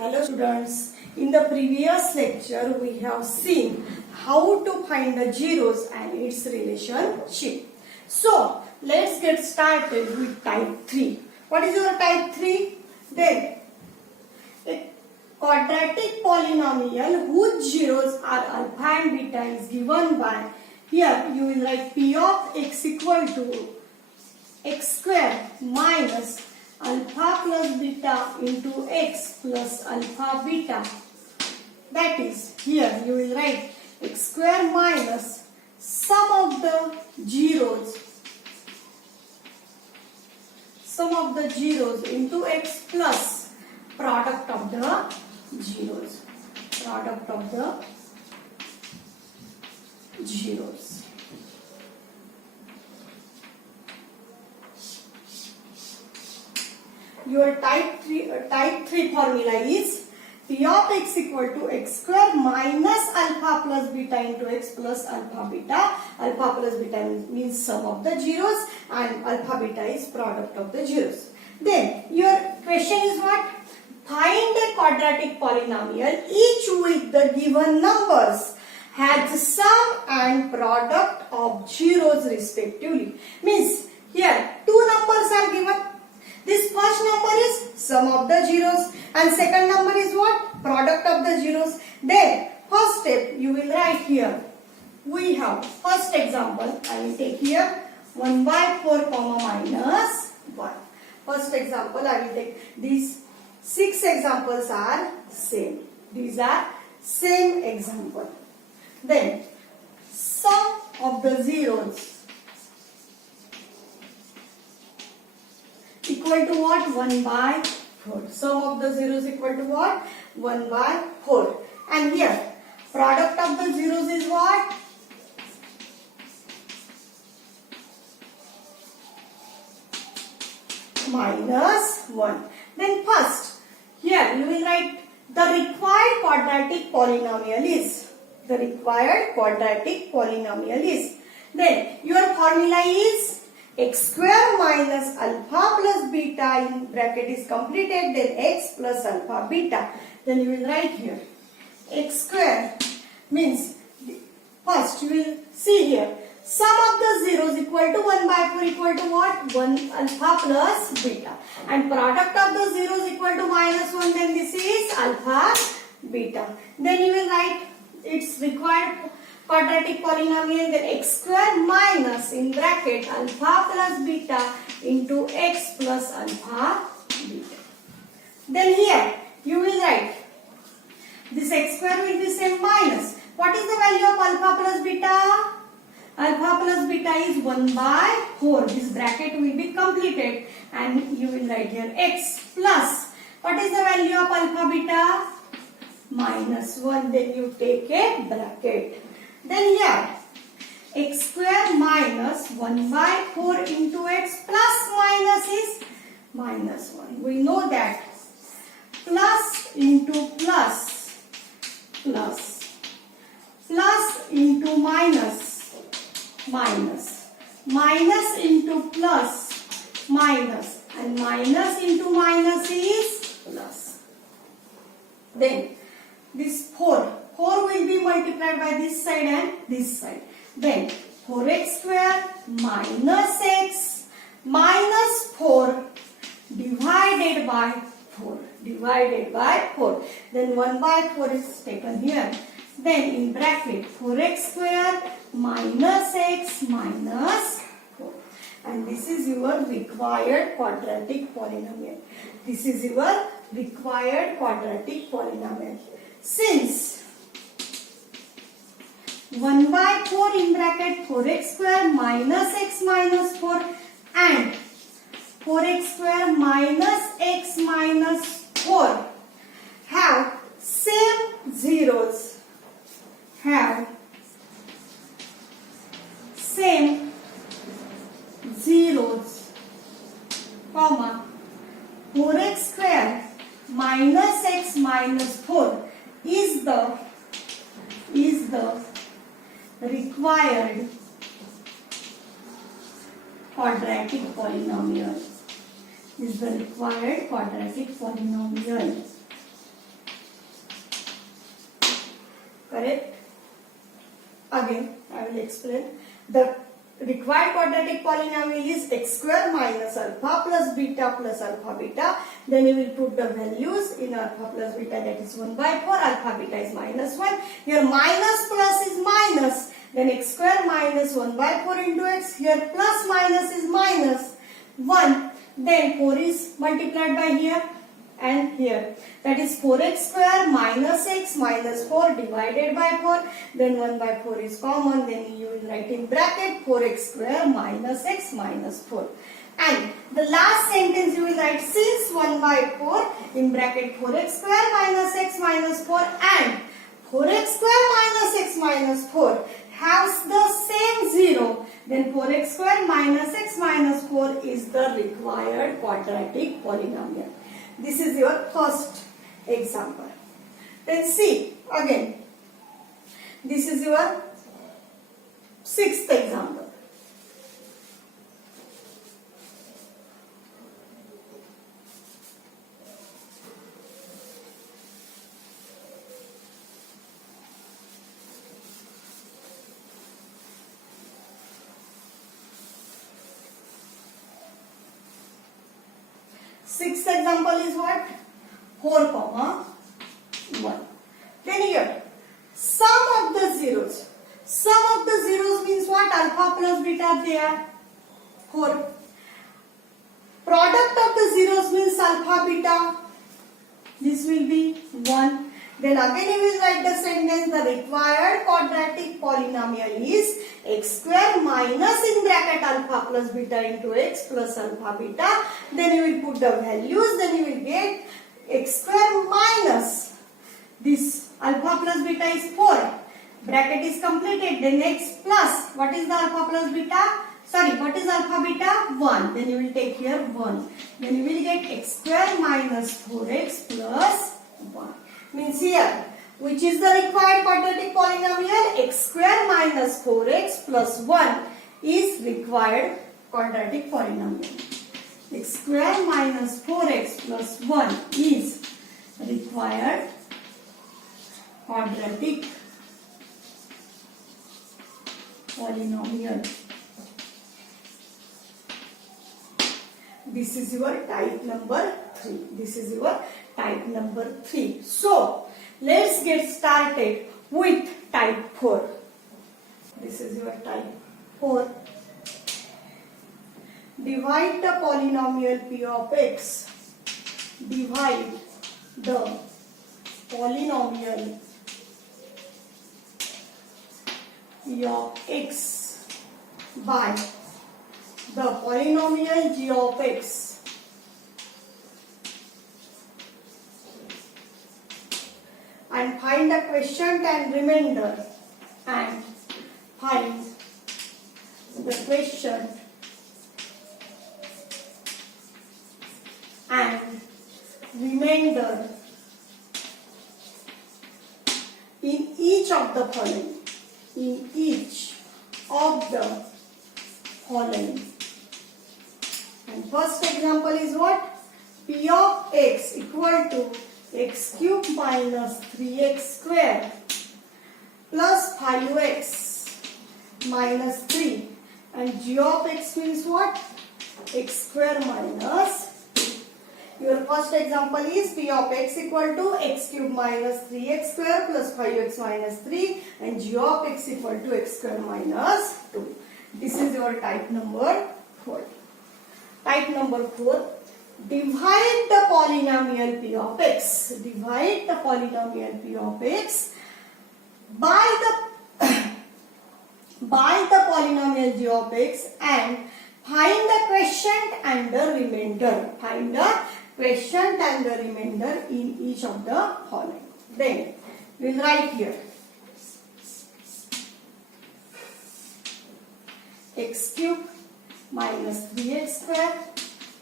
Hello students, in the previous lecture we have seen how to find the zeros and its relationship. So let's get started with type 3. What is your type 3? Then a quadratic polynomial whose zeros are alpha and beta is given by, here you will write p of x equal to x square minus alpha plus beta into x plus alpha beta. That is, here you will write x square minus sum of the zeros into x plus product of the zeros. Your type 3 formula is p of x equal to x square minus alpha plus beta into x plus alpha beta. Alpha plus beta means sum of the zeros and alpha beta is product of the zeros. Then your question is what? Find a quadratic polynomial each with the given numbers has sum and product of zeros respectively. Means here two numbers are given. This first number is sum of the zeros and second number is what? Product of the zeros. Then first step you will write here. We have first example. I will take here 1 by 4 comma minus 1. First example I will take. These 6 examples are same. These are same example. Then sum of the zeros equal to what? 1 by 4. Sum of the zeros equal to what? 1 by 4. And here product of the zeros is what? Minus 1. Then first here you will write the required quadratic polynomial is. Then your formula is x square minus alpha plus beta in bracket is completed, then x plus alpha beta. Then you will write here x square means first you will see here sum of the zeros equal to 1 by 4 equal to what? 1 alpha plus beta, and product of the zeros equal to minus 1, then this is alpha beta. Then you will write its required quadratic polynomial, then x square minus in bracket alpha plus beta into x plus alpha beta. Then here you will write this x square will be same minus. What is the value of alpha plus beta? Alpha plus beta is 1 by 4. This bracket will be completed and you will write here x plus. What is the value of alpha beta? Minus 1. Then you take a bracket. Then here x square minus 1 by 4 into x plus minus is minus 1. We know that plus into plus into minus into plus minus, and minus into minus is plus. Then this 4 will be multiplied by this side and this side. Then 4x square minus x minus 4 divided by 4. Then 1 by 4 is taken here. Then in bracket 4x square minus x minus 4. And this is your required quadratic polynomial. Since 1 by 4 in bracket 4x square minus x minus 4 and 4x square minus x minus 4 have same zeros. Comma 4x square minus x minus 4 is the required quadratic polynomial. correct. Again, I will explain. The required quadratic polynomial is x square minus alpha plus alpha beta. Then you will put the values in alpha plus beta, that is 1 by 4. Alpha beta is minus 1. Here minus plus is minus. Then x square minus 1 by 4 into x. Here plus minus is minus 1. Then 4 is multiplied by here and here. That is 4x square minus x minus 4 divided by 4. Then 1 by 4 is common. Then you will write in bracket 4x square minus x minus 4. And the last sentence you will write, since 1 by 4 in bracket 4x square minus x minus 4 and 4x square minus x minus 4 has the same 0, then 4x square minus x minus 4 is the required quadratic polynomial. This is your first example. Then see again. This is your sixth example. Sixth example is what? 4 comma 1. Then here, sum of the zeros. Sum of the zeros means what? Alpha plus beta there. 4. Product of the zeros means alpha beta. This will be 1. Then again you will write the sentence, the required quadratic polynomial is x square minus in bracket alpha plus beta into x plus alpha beta. Then you will put the values, then you will get x square minus this alpha plus beta is 4. Bracket is completed. Then x plus, what is the alpha plus beta? Sorry, what is alpha beta? 1. Then you will take here 1. Then you will get x square minus 4x plus 1. Means here, which is the required quadratic polynomial? X square minus 4x plus 1 is required quadratic polynomial. X square minus 4x plus 1 is required quadratic polynomial. This is your type number 3. This is your type number 3. So, let's get started with type 4. This is your type 4. Divide the polynomial p of x. Divide the polynomial p of x by the polynomial g of x and find the quotient and remainder, and find the quotient and remainder in each of the following. In each of the following. And first example is what? P of x equal to x cube minus 3x square plus 5x minus 3. And g of x means what? X square minus 2. Your first example is P of x equal to x cube minus 3x square plus 5x minus 3. And g of x equal to x square minus 2. This is your type number 4. Type number 4. Divide the polynomial p of x. Divide the polynomial p of x by the polynomial g of x and find the quotient and the remainder. Find the quotient and the remainder in each of the following. Then we will write here x cube minus 3x square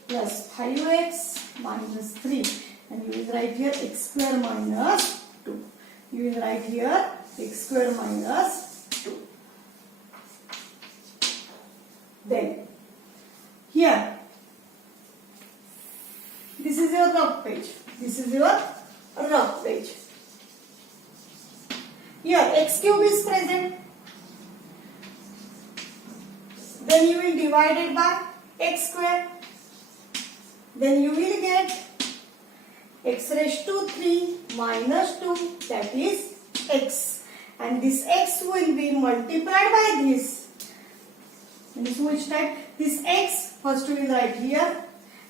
plus 5x minus 3, and you will write here x square minus 2. You will write here x square minus 2. Then here, this is your rough page. This is your rough page. here x cube is present. Then you will divide it by x square. Then you will get x raised to 3 minus 2, that is x. And this x will be multiplied by this. And this which type? This x, first we will write here.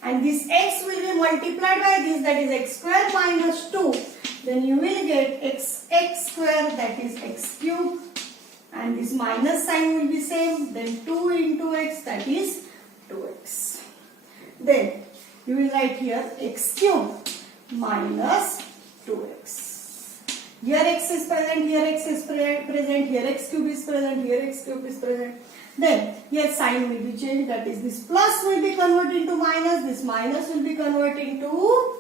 And this x will be multiplied by this, that is x square minus 2. Then you will get x square, that is x cube. And this minus sign will be same. Then 2 into x, that is 2x. Then you will write here x cube minus 2x. Here x is present, here x is present, here x cube is present, here x cube is present. Then here sign will be changed, that is this plus will be converted into minus, this minus will be converted into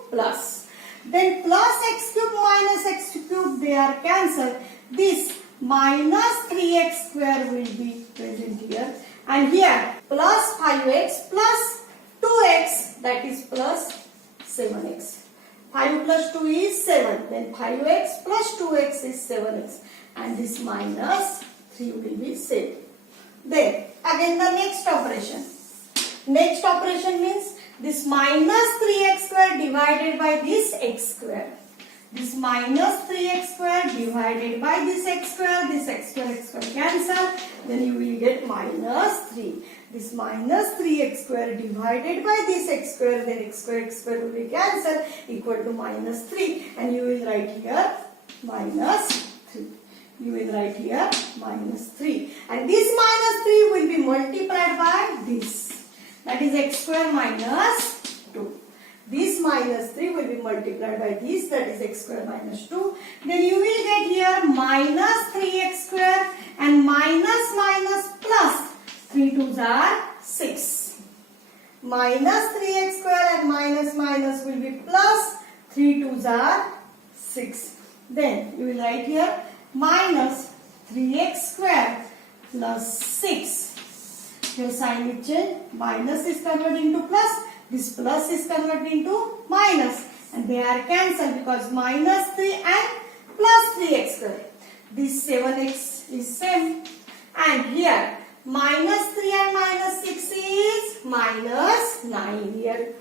plus. Then plus x cube minus x cube, they are cancelled. This minus 3x square will be present here. And here plus 5x plus 2x, that is plus 7x. 5 plus 2 is 7. Then 5x plus 2x is 7x. And this minus 3 will be same. Then again the next operation. Next operation means this minus 3x square divided by this x square. This minus 3x square divided by this x square cancel. Then you will get minus 3. This minus 3x square divided by this x square, then x square will be cancelled, equal to minus 3. And you will write here minus 3. You will write here minus 3. And this minus 3 will be multiplied by this. That is x square minus 2. This minus 3 will be multiplied by this, that is x square minus 2. Then you will get here minus 3x square and minus plus. 3 2s are 6. Minus 3x square and minus will be plus. 3 2s are 6. Then you will write here minus 3x square plus 6. Your sign will change. Minus is converted into plus. This plus is converted into minus. And they are cancelled because minus 3 and plus 3x square. This 7x is same. And here minus 3 and minus 6 is minus 9 here.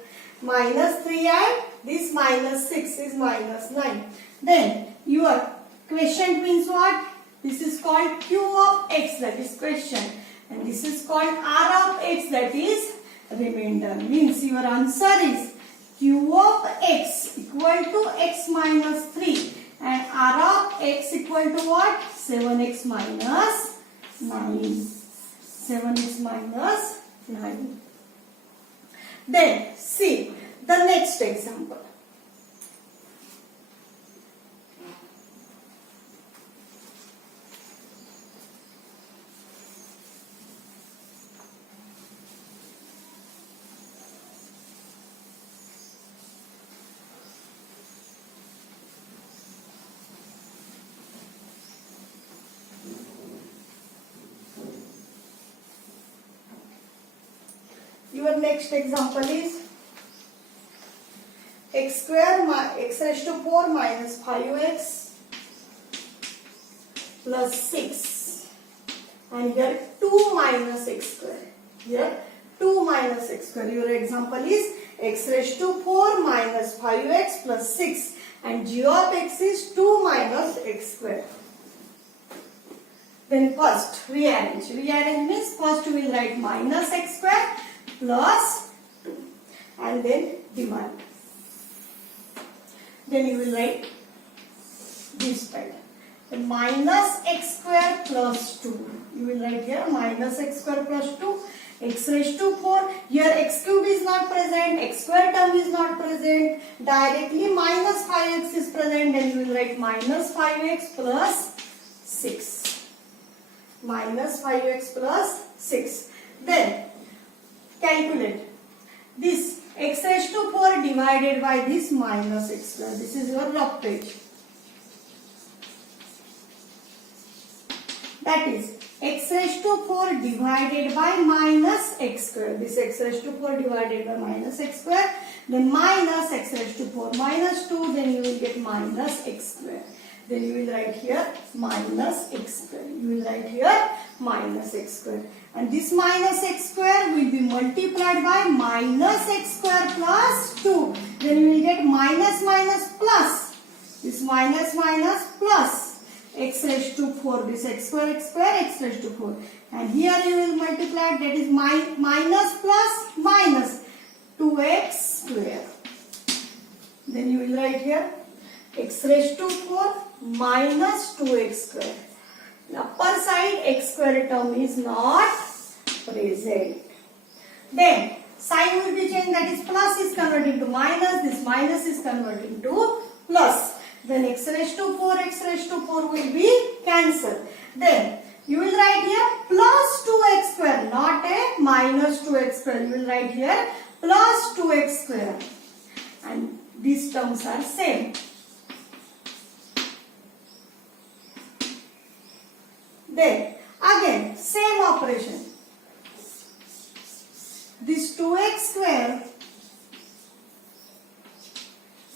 Minus 3 and this minus 6 is minus 9. Then your quotient means what? This is called Q of x, that is quotient. And this is called R of x, that is remainder. Means your answer is Q of x equal to x minus 3. And R of x equal to what? 7x minus 9. 7x minus 9. Then see the next example. Your next example is x square x raised to 4 minus 5x plus 6. And here 2 minus x square. Here 2 minus x square. Your example is x raised to 4 minus 5x plus 6. And g of x is 2 minus x square. Then first rearrange. Rearrange means first we will write minus x square plus 2 and then divide. Then you will write this side. Then minus x square plus 2. You will write here minus x square plus 2. X raised to 4. Here x cube is not present. X square term is not present. Directly minus 5x is present. Then you will write minus 5x plus 6. Minus 5x plus 6. Then calculate this x raised to 4 divided by this minus x square. This is your rough page. That is x raised to 4 divided by minus x square. This x raised to 4 divided by minus x square. Then minus x raised to 4 minus 2. Then you will get minus x square. Then you will write here minus x square. You will write here minus x square. And this minus x square will be multiplied by minus x square plus 2. Then you will get minus minus plus. This minus minus plus x raised to 4. This x square x raised to 4. And here you will multiply, that is minus plus minus 2x square. Then you will write here x raised to 4 minus 2x square. In upper side x square term is not present. Then sign will be changed, that is plus is converted to minus, this minus is converted to plus. Then x raised to 4 will be cancelled. Then you will write here plus 2x square, not a minus 2x square. You will write here plus 2x square. And these terms are same. Then again same operation. This 2x square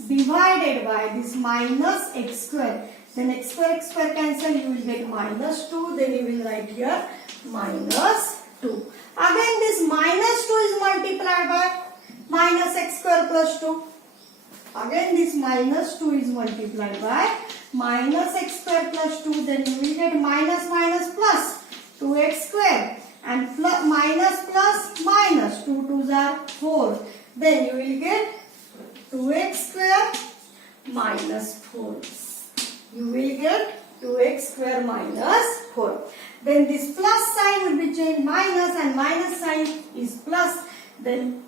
divided by this minus x square. Then x square cancel, you will get minus 2. Then you will write here minus 2. Again this minus 2 is multiplied by minus x square plus 2. Again this minus 2 is multiplied by minus x square plus 2. Then you will get minus minus plus 2x square. And plus, minus plus minus 2 2s are 4. Then you will get 2x square minus 4. You will get 2x square minus 4. Then this plus sign will be changed minus, and minus sign is plus. Then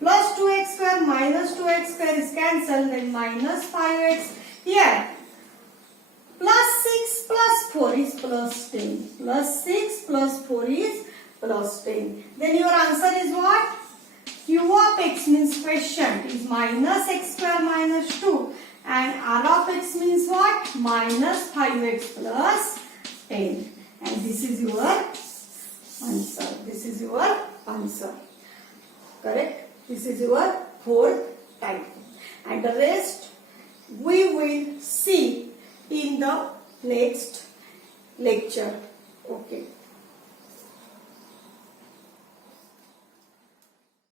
plus 2x square minus 2x square is cancelled. Then minus 5x. Here plus 6 plus 4 is plus 10. Plus 6 plus 4 is plus 10. Then your answer is what? Q of x means quotient is minus x square minus 2. And R of x means what? Minus 5x plus 10. And this is your answer. This is your answer. Correct? This is your fourth type. And the rest we will see in the next lecture. Okay.